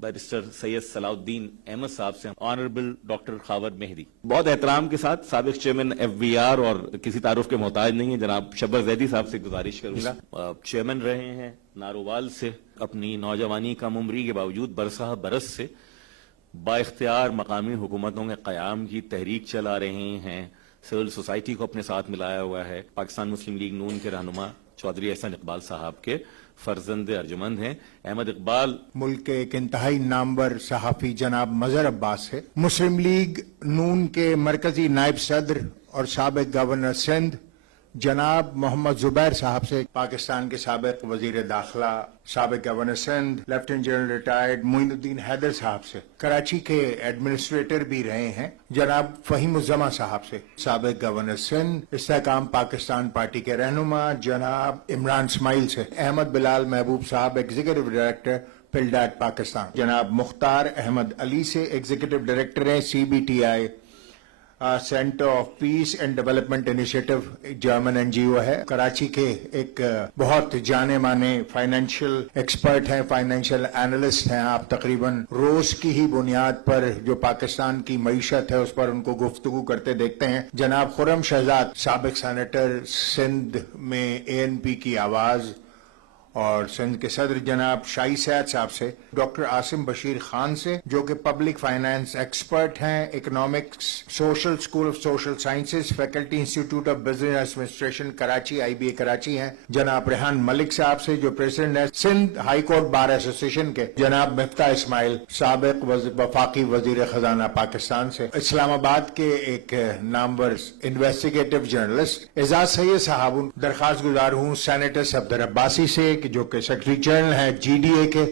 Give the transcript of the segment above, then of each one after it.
Barrister سید صلاح الدین احمد صاحب سے آنریبل ڈاکٹر خاور مہدی. بہت احترام کے ساتھ سابق چیئرمین ایف بی آر اور کسی تعارف کے محتاج نہیں ہیں جناب شبر زیدی صاحب سے گزارش کروں گا. چیئرمین رہے ہیں نارووال سے, اپنی نوجوانی کم عمری کے باوجود برسہ برس سے با اختیار مقامی حکومتوں کے قیام کی تحریک چلا رہے ہیں. سول سوسائٹی کو اپنے ساتھ ملایا ہوا ہے. پاکستان مسلم لیگ نون کے رہنما چودھری احسن اقبال صاحب کے فرزند ارجمند ہیں. احمد اقبال ملک کے ایک انتہائی نامور صحافی جناب مظہر عباس ہے. مسلم لیگ نون کے مرکزی نائب صدر اور سابق گورنر سندھ جناب محمد زبیر صاحب سے, پاکستان کے سابق وزیر داخلہ سابق governor Sindh lieutenant general retired Moinuddin Haider صاحب سے, کراچی کے ایڈمنسٹریٹر بھی رہے ہیں جناب فہیم الزماں صاحب سے, سابق گورنر سندھ استحکام پاکستان پارٹی کے رہنما جناب عمران اسماعیل سے, احمد بلال محبوب صاحب ایگزیکٹو ڈائریکٹر پلڈیٹ پاکستان, جناب مختار احمد علی سے ایگزیکٹو ڈائریکٹر ہیں C B T I centre of peace and development initiative, German N G O ہے. کراچی کے ایک بہت جانے مانے فائنینشیل ایکسپرٹ ہیں, فائنینشیل اینالسٹ ہیں. آپ تقریباً روز کی ہی بنیاد پر جو پاکستان کی معیشت ہے اس پر ان کو گفتگو کرتے دیکھتے ہیں. جناب خرم شہزاد سابق سینیٹر سندھ میں اے این پی کی آواز اور سندھ کے صدر جناب شاہی سیاد صاحب سے, ڈاکٹر عاصم بشیر خان سے جو کہ پبلک فائنانس ایکسپرٹ ہیں, economics social school of social sciences faculty institute of business administration Karachi I B A Karachi ہیں, جناب ریحان ملک صاحب سے جو پریزیڈنٹ ہے Sindh high court bar association کے, جناب مفتاح اسماعیل سابق وفاقی وزیر خزانہ پاکستان سے, اسلام آباد کے ایک نامور انویسٹیگیٹو جرنلسٹ اعزاز سید صاحب. درخواست گزار ہوں سینیٹر صفدر عباسی سے جو کہ سیکرٹری جنرل ہیں جی ڈی اے کے,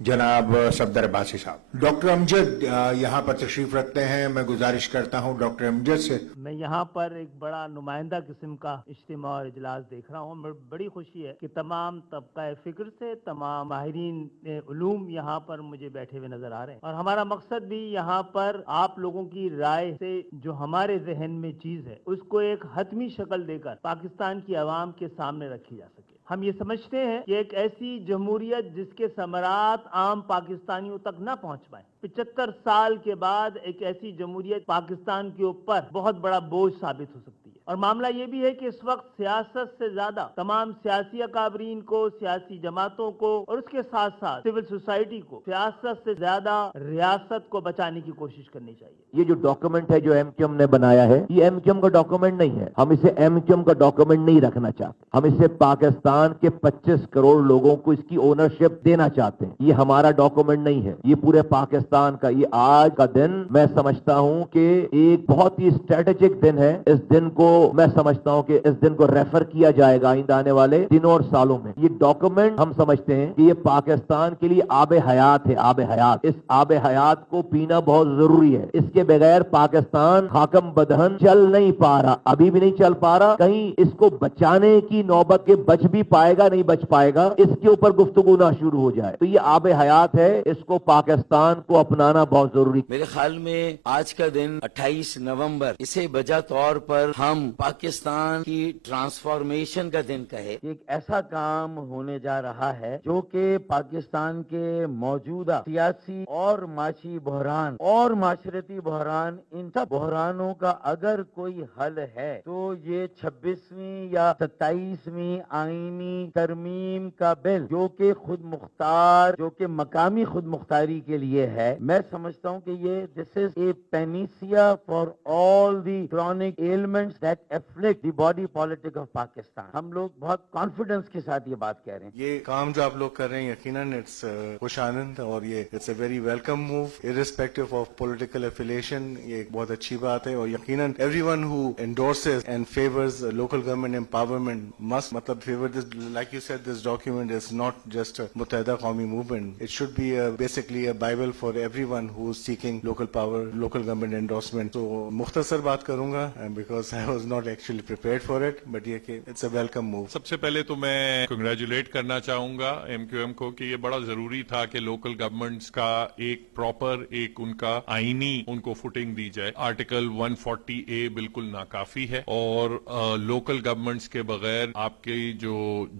جناب صفدر عباسی صاحب. ڈاکٹر امجد یہاں پر تشریف رکھتے ہیں, میں گزارش کرتا ہوں ڈاکٹر امجد سے. میں یہاں پر ایک بڑا نمائندہ قسم کا اجتماع اور اجلاس دیکھ رہا ہوں. بڑی خوشی ہے کہ تمام طبقہ فکر سے تمام ماہرین علوم یہاں پر مجھے بیٹھے ہوئے نظر آ رہے ہیں, اور ہمارا مقصد بھی یہاں پر آپ لوگوں کی رائے سے جو ہمارے ذہن میں چیز ہے اس کو ایک حتمی شکل دے کر پاکستان کی عوام کے سامنے رکھی جا سکے. ہم یہ سمجھتے ہیں کہ ایک ایسی جمہوریت جس کے ثمرات عام پاکستانیوں تک نہ پہنچ پائیں, 75 سال کے بعد ایک ایسی جمہوریت پاکستان کے اوپر بہت بڑا بوجھ ثابت ہو سکتی ہے. اور معاملہ یہ بھی ہے کہ اس وقت سیاست سے زیادہ تمام سیاسی اکابرین کو, سیاسی جماعتوں کو اور اس کے ساتھ ساتھ سول سوسائٹی کو سیاست سے زیادہ ریاست کو بچانے کی کوشش کرنی چاہیے. یہ جو ڈاکومنٹ ہے جو ایم کیو ایم نے بنایا ہے یہ ایم کیو ایم کا ڈاکومنٹ نہیں ہے. ہم اسے ایم کیو ایم کا ڈاکومنٹ نہیں رکھنا چاہتے. ہم اسے پاکستان کے 25 کروڑ لوگوں کو اس کی اونرشپ دینا چاہتے ہیں. یہ ہمارا ڈاکومنٹ نہیں ہے, یہ پورے پاکستان کا. یہ آج کا دن میں سمجھتا ہوں کہ ایک بہت ہی اسٹریٹجک دن ہے. اس دن کو میں سمجھتا ہوں کہ اس دن کو ریفر کیا جائے گا آئندہ آنے والے دنوں اور سالوں میں. یہ ڈاکومنٹ ہم سمجھتے ہیں کہ یہ پاکستان کے لیے آب حیات ہے. آب حیات, اس آب حیات کو پینا بہت ضروری ہے. اس کے بغیر پاکستان حاکم بدہن چل نہیں پا رہا, ابھی بھی نہیں چل پا رہا. کہیں اس کو بچانے کی نوبت کے بچ بھی پائے گا نہیں بچ پائے گا, اس کے اوپر گفتگو نہ شروع ہو جائے. تو یہ آب حیات ہے, اس کو پاکستان کو اپنانا بہت ضروری. میرے خیال میں آج کا دن 28 نومبر اسے بجا طور پر ہم پاکستان کی ٹرانسفارمیشن کا دن کہے. ایک ایسا کام ہونے جا رہا ہے جو کہ پاکستان کے موجودہ سیاسی اور معاشی بحران اور معاشرتی بحران, ان سب بحرانوں کا اگر کوئی حل ہے تو یہ 26ویں یا 27ویں آئینی ترمیم کا بل جو کہ خود مختار, جو کہ مقامی خود مختاری کے لیے ہے. میں سمجھتا ہوں کہ یہ this is a panacea for all the chronic ailments that afflict the body politic of Pakistan. ہم لوگ بہت کانفیڈنس کے ساتھ یہ بات کہہ رہے ہیں. یہ کام جو آپ لوگ کر رہے ہیں یقیناً اٹس خوش آنند اور یہ it's a very welcome move irrespective of political affiliation. یہ ایک بہت اچھی بات ہے, اور یقیناً everyone who endorses and favours local government empowerment must مطلب favour this, like you said this document is not just Muttahida Qaumi Movement. It should be basically a bible for everyone who is seeking local power, local government endorsement. تو مختصر بات کروں گا because I was was not actually prepared for it, but yeah, it's a welcome move. सबसे पहले तो मैं congratulate करना चाहूंगा एमक्यूएम को कि ये बड़ा जरूरी था कि लोकल गवर्नमेंट्स का एक प्रॉपर एक उनका आईनी उनको फुटिंग दी जाए। आर्टिकल 140A बिल्कुल नाकाफी है और लोकल गवर्नमेंट्स के बगैर आपकी जो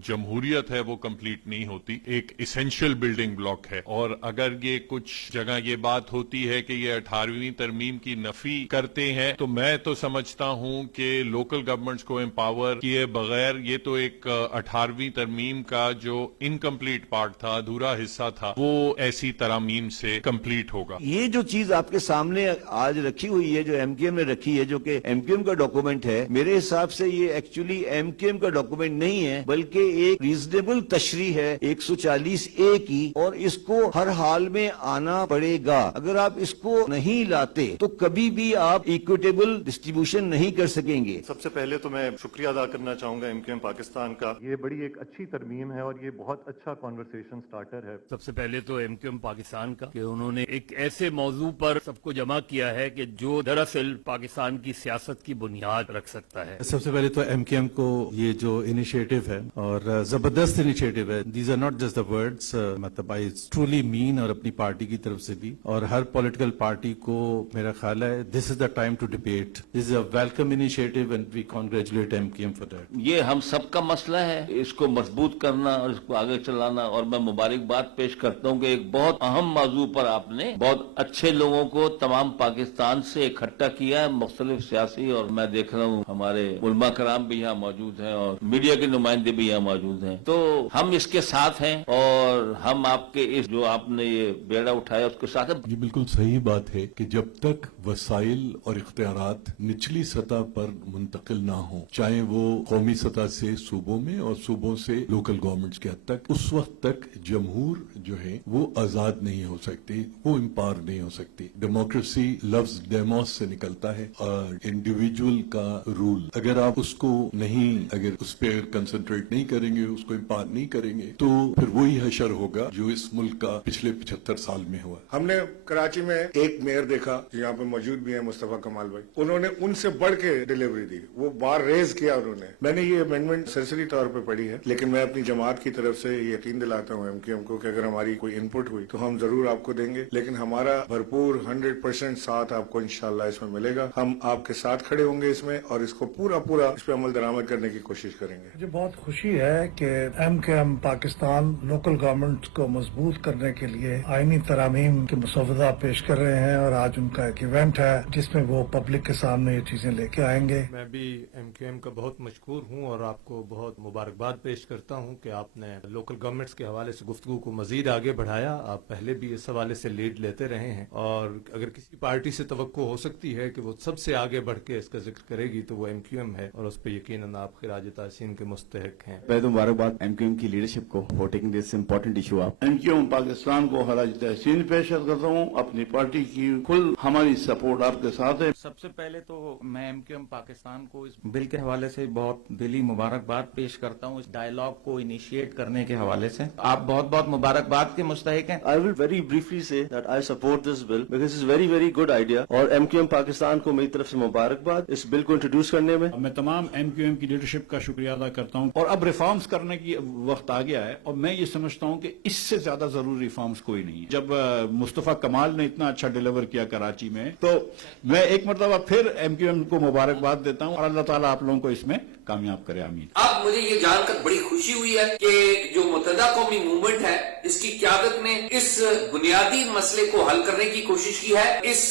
जमहूरियत है वो कंप्लीट नहीं होती, एक इसेंशियल बिल्डिंग ब्लॉक है। और अगर ये कुछ जगह ये बात होती है कि ये 18वीं तरमीम की नफी करते हैं, तो मैं तो समझता हूं कि लोकल गवर्नमेंट्स को एम्पावर किए बगैर ये तो एक 18वीं तरमीम का जो इनकम्प्लीट पार्ट था, अधूरा हिस्सा था, वो ऐसी तरमीम से कंप्लीट होगा। ये जो चीज आपके सामने आज रखी हुई है, जो एमक्यूएम ने रखी है, जो कि एमक्यूएम का डॉक्यूमेंट है, मेरे हिसाब से ये एक्चुअली एमक्यूएम का डॉक्यूमेंट नहीं है, बल्कि एक रीजनेबल तशरीह है 140A की, और इसको हर हाल में आना पड़ेगा। अगर आप इसको नहीं लाते तो कभी भी आप इक्विटेबल डिस्ट्रीब्यूशन नहीं कर सकेंगे। सबसे पहले तो मैं शुक्रिया अदा करना चाहूंगा एमक्यूएम पाकिस्तान का। ये बड़ी एक अच्छी तरमीम है और ये बहुत अच्छा कॉन्वर्सेशन स्टार्टर है। सबसे पहले तो एमक्यूएम पाकिस्तान का कि उन्होंने एक ऐसे मौजू पर सबको जमा किया है कि जो दरअसल पाकिस्तान की सियासत की बुनियाद रख सकता है। सबसे पहले तो एमक्यूएम को ये जो इनिशिएटिव है और जबरदस्त इनिशिएटिव है, these are not just the words, मतलब आई ट्रूली मीन, और अपनी पार्टी की तरफ से भी और हर पॉलिटिकल पार्टी को मेरा ख्याल है this is the time to debate, this is a welcome initiative and we congratulate MQM for that. ये हम सबका मसला है, इसको मजबूत करना और इसको आगे चलाना, और मैं मुबारकबाद पेश करता हूँ कि एक बहुत अहम मौजू पर आपने बहुत अच्छे लोगों को तमाम पाकिस्तान से इकट्ठा किया है, मुख्तलिफ सियासी, और मैं देख रहा हूँ हमारे उलमा कराम भी यहाँ मौजूद हैं और मीडिया के नुमाइंदे भी यहाँ मौजूद हैं। तो हम इसके साथ हैं और हम आपके इस जो आपने ये बेड़ा उठाया उसके साथ हैं। ये बिल्कुल सही बात है कि जब तक वसाइल और इख्तियारात निचली सतह पर मुंतकिल ना हो, चाहे वो कौमी सतह से सूबों में और सूबों से लोकल गवर्नमेंट्स के हद तक, उस वक्त तक जमहूर जो है वो आजाद नहीं हो सकती, वो इम्पावर नहीं हो सकती। डेमोक्रेसी लफ्ज डेमोस से निकलता है और इंडिविजुअल का रूल, अगर आप उसको नहीं, अगर उस पर कंसंट्रेट नहीं करेंगे, उसको इम्पावर नहीं करेंगे, तो फिर वही हशर होगा जो इस मुल्क का पिछले 75 साल में हुआ। हमने कराची में एक मेयर देखा, यहाँ पे मौजूद भी है मुस्तफा कमाल भाई, उन्होंने उनसे बढ़ के डिलीवरी दी, वो बार रेज किया उन्होंने। मैंने ये अमेंडमेंट सरसरी तौर पे पढ़ी है, लेकिन मैं अपनी जमात की तरफ से यकीन दिलाता हूँ एमक्यूएम को कि अगर हमारी कोई इनपुट हुई तो हम जरूर आपको देंगे, लेकिन हमारा भरपूर 100% साथ आपको इंशाल्लाह इसमें मिलेगा। हम आपके साथ खड़े होंगे इसमें और इसको पूरा इस पे अमल दरामद करने की कोशिश करेंगे। मुझे बहुत खुशी है कि एमक्यूएम पाकिस्तान लोकल गवर्नमेंट को मजबूत करने के लिए आईनी तरामीम के मसौदा पेश कर रहे हैं और आज उनका एक इवेंट है जिसमें वो पब्लिक के सामने ये चीजें लेके आएंगे। मैं भी एमक्यूएम का बहुत मशकूर हूँ और आपको बहुत मुबारकबाद पेश करता हूँ कि आपने लोकल गवर्नमेंट्स के हवाले से गुफ्तगू को मजीद आगे बढ़ाया। आप पहले भी इस हवाले से लीड लेते रहे हैं और अगर किसी पार्टी से तवक्को हो सकती है कि वो सबसे आगे बढ़ के इसका जिक्र करेगी तो वो एमक्यूएम है और उस पर यकीनन आप खिराज तासीन के मुस्तहिक हैं। पहले तो मुबारकबाद एमक्यूएम की लीडरशिप को for taking this important issue up. MQM Pakistan को खिराज तहसीन पेश करता हूँ, अपनी पार्टी की फुल हमारी सपोर्ट आपके साथ है। सबसे पहले तो मैं एमक्यूएम पाकिस्तान को इस बिल के हवाले से बहुत दिली मुबारकबाद पेश करता हूँ, इस डायलॉग को इनिशिएट करने के हवाले से आप बहुत बहुत मुबारकबाद के मुस्तहिक हैं। I will very briefly say that I support this bill because it's very very good idea, और एमक्यूएम पाकिस्तान को मेरी तरफ से मुबारकबाद इस बिल को इंट्रोड्यूस करने में। मैं तमाम एमक्यूएम की लीडरशिप का शुक्रिया अदा करता हूँ और अब रिफॉर्म्स करने की वक्त आ गया है और मैं ये समझता हूँ कि इससे ज्यादा जरूरी रिफॉर्म्स कोई नहीं है। जब मुस्तफा कमाल ने इतना अच्छा डिलीवर किया कराची में, तो मैं एक मरतबा फिर एमक्यूएम को मुबारकबाद देता हूँ और अल्लाह ताला आप लोगों को इसमें कामयाब करे, आमीन। अब मुझे ये जानकर बड़ी खुशी हुई है कि जो मुत्तहदा कौमी मूवमेंट है इसकी क़यादत ने इस बुनियादी मसले को हल करने की कोशिश की है। इस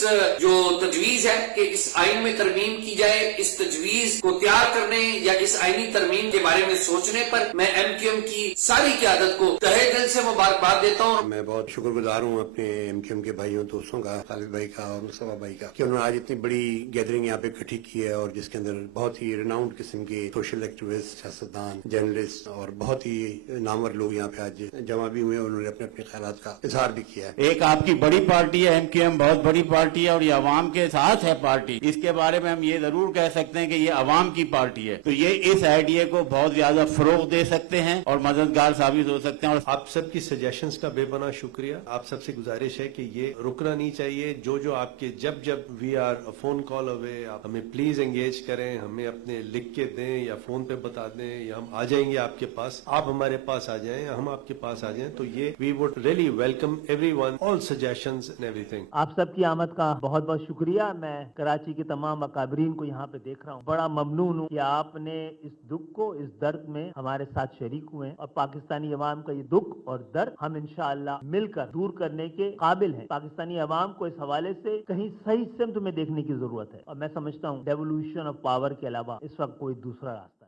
जो तजवीज है कि इस आइन में तरमीम की जाए, इस तजवीज को तैयार करने या इस आइनी तरमीम के बारे में सोचने पर मैं एमक्यूएम की सारी क़यादत को तहे दिल से मुबारकबाद देता हूँ। मैं बहुत शुक्रगुजार हूँ अपने एमक्यूएम के भाइयों दोस्तों का, खालिद भाई का और मुस्तफा भाई का, कि उन्होंने आज इतनी बड़ी गैदरिंग यहाँ पे इकट्ठी की है और जिसके अंदर बहुत ही रिनाउंड किस्म के सोशल एक्टिविस्ट, सियासतदान, जर्नलिस्ट और बहुत ही नामवर लोग यहाँ पे आज जमा भी हुए उन्होंने अपने अपने ख्यालात का इजहार भी किया है। एक आपकी बड़ी पार्टी है एमक्यूएम, बहुत बड़ी पार्टी है और ये अवाम के साथ है पार्टी। इसके बारे में हम ये जरूर कह सकते हैं कि ये अवाम की पार्टी है, तो ये इस आइडिया को बहुत ज्यादा फरोग दे सकते हैं और मददगार साबित हो सकते हैं। और आप सबकी सजेशंस का बेपनाह शुक्रिया। आप सबसे गुजारिश है कि ये रुकना नहीं चाहिए। जो जो आपके जब जब we are a phone call away, आप हमें प्लीज एंगेज करें, हमें अपने लिख के दें या फोन पे बता दें या हम आ जाएंगे आपके पास, आप हमारे पास आ जाएं या हम आपके पास आ जाएं। तो ये we would really welcome everyone, all suggestions and everything. आप सबकी आमद का बहुत बहुत शुक्रिया। मैं कराची के तमाम अकाबरीन को यहाँ पे देख रहा हूँ, बड़ा ममनून हूँ कि आपने इस दुख को, इस दर्द में हमारे साथ शरीक हुए हैं और पाकिस्तानी अवाम का ये दुख और दर्द हम इंशाअल्लाह मिलकर दूर करने के काबिल हैं। पाकिस्तानी अवाम को इस हवाले से कहीं सही सिमत में देखने की जरूरत है और मैं समझता हूँ डेवोल्यूशन ऑफ पावर के अलावा इस वक्त कोई दूसरा रास्ता